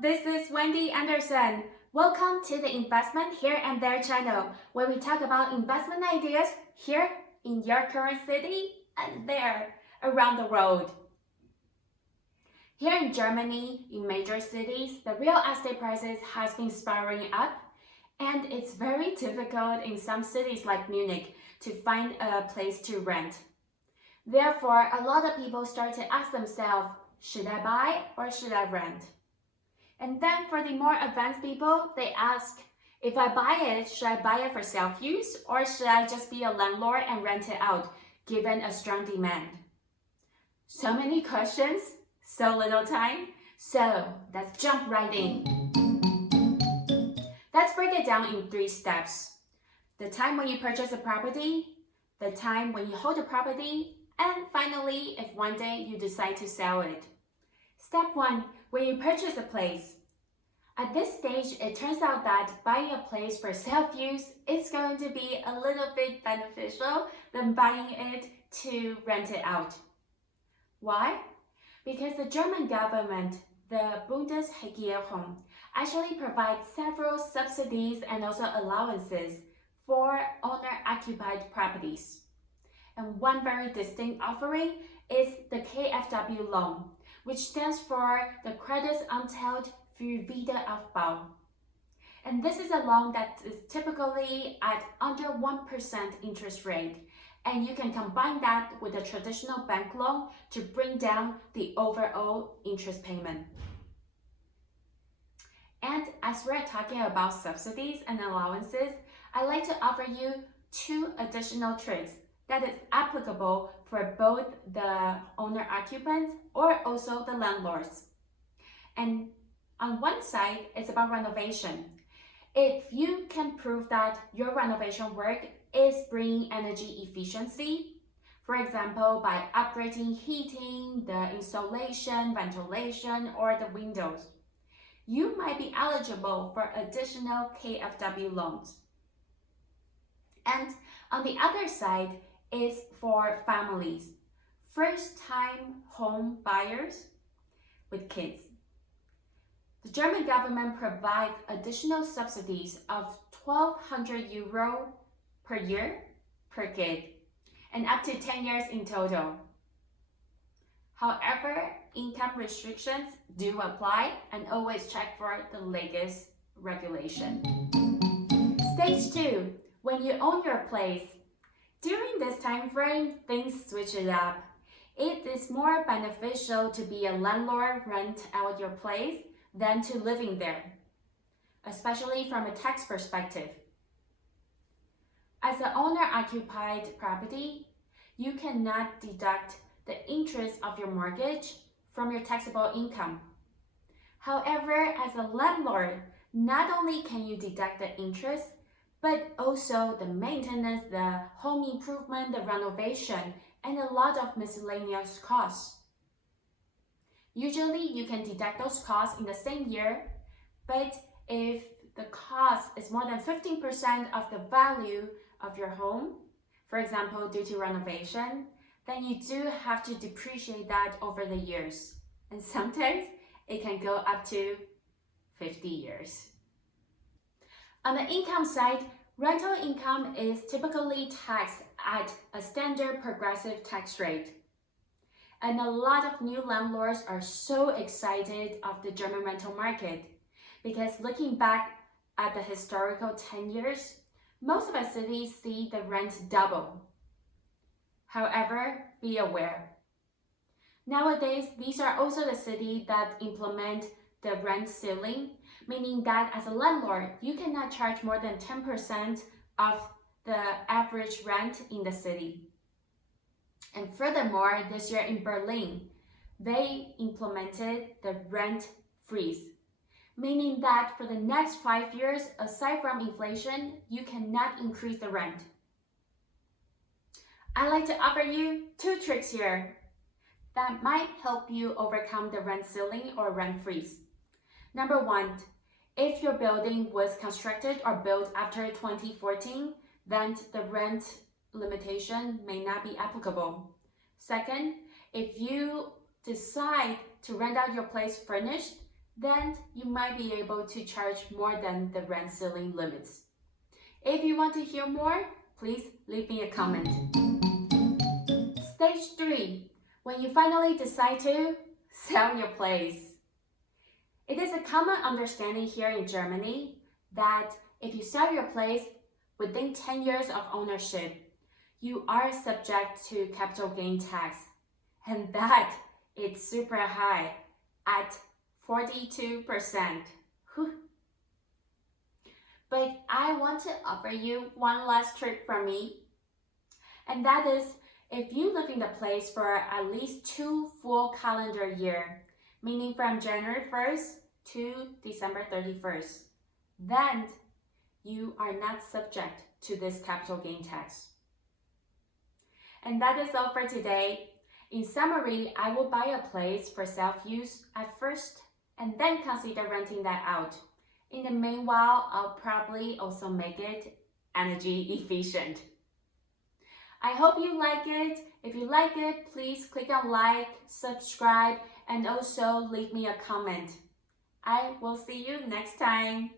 this is Wendy Anderson. Welcome to the Investment Here and There channel, where we talk about investment ideas here in your current city and there around the world. Here in Germany, in major cities, the real estate prices has been spiraling up, and it's very difficult in some cities like Munich to find a place to rent. Therefore, a lot of people start to ask themselves, should I buy or should I rent? And then for the more advanced people, they ask, if I buy it, should I buy it for self-use or should I just be a landlord and rent it out, given a strong demand? So many questions, so little time. So let's jump right in. Let's break it down in 3 steps. The time when you purchase a property, the time when you hold a property, and finally, if one day you decide to sell it. Step 1, when you purchase a place. At this stage, it turns out that buying a place for self-use is going to be a little bit beneficial than buying it to rent it out. Why? Because the German government, the Bundesregierung, actually provides several subsidies and also allowances for owner-occupied properties. And one very distinct offering is the KfW loan, which stands for the Kreditanstalt für Wiederaufbau. And this is a loan that is typically at under 1% interest rate, and you can combine that with a traditional bank loan to bring down the overall interest payment. And as we're talking about subsidies and allowances, I'd like to offer you 2 additional tricks that is applicable for both the owner-occupants or also the landlords. And on one side, it's about renovation. If you can prove that your renovation work is bringing energy efficiency, for example, by upgrading heating, the insulation, ventilation, or the windows, you might be eligible for additional KfW loans. And on the other side is for families, first-time home buyers with kids. The German government provides additional subsidies of 1,200 euro per year per kid and up to 10 years in total. However, income restrictions do apply, and always check for the latest regulation. Stage 2, when you own your place. During this time frame, things switch it up. It is more beneficial to be a landlord, rent out your place, than to living there, especially from a tax perspective. As the owner-occupied property, you cannot deduct the interest of your mortgage from your taxable income. However, as a landlord, not only can you deduct the interest, but also the maintenance, the home improvement, the renovation, and a lot of miscellaneous costs. Usually, you can deduct those costs in the same year, but if the cost is more than 15% of the value of your home, for example, due to renovation, then you do have to depreciate that over the years. And sometimes it can go up to 50 years. On the income side, rental income is typically taxed at a standard progressive tax rate. And a lot of new landlords are so excited of the German rental market because looking back at the historical 10 years, most of our cities see the rent double. However, be aware. Nowadays, these are also the cities that implement the rent ceiling, meaning that as a landlord, you cannot charge more than 10% of the average rent in the city. And furthermore, this year in Berlin, they implemented the rent freeze, meaning that for the next 5 years, aside from inflation, you cannot increase the rent. I'd like to offer you 2 tricks here that might help you overcome the rent ceiling or rent freeze. Number 1, if your building was constructed or built after 2014, then the rent limitation may not be applicable. Second, if you decide to rent out your place furnished, then you might be able to charge more than the rent ceiling limits. If you want to hear more, please leave me a comment. Stage 3. When you finally decide to sell your place. It is a common understanding here in Germany that if you sell your place within 10 years of ownership, you are subject to capital gain tax, and that is super high at 42%. Whew. But I want to offer you one last trick from me, and that is if you live in the place for at least 2 full calendar years, meaning from January 1st to December 31st, then you are not subject to this capital gain tax. And that is all for today. In summary, I will buy a place for self-use at first and then consider renting that out. In the meanwhile, I'll probably also make it energy efficient. I hope you like it. If you like it, please click on like, subscribe, and also leave me a comment. I will see you next time.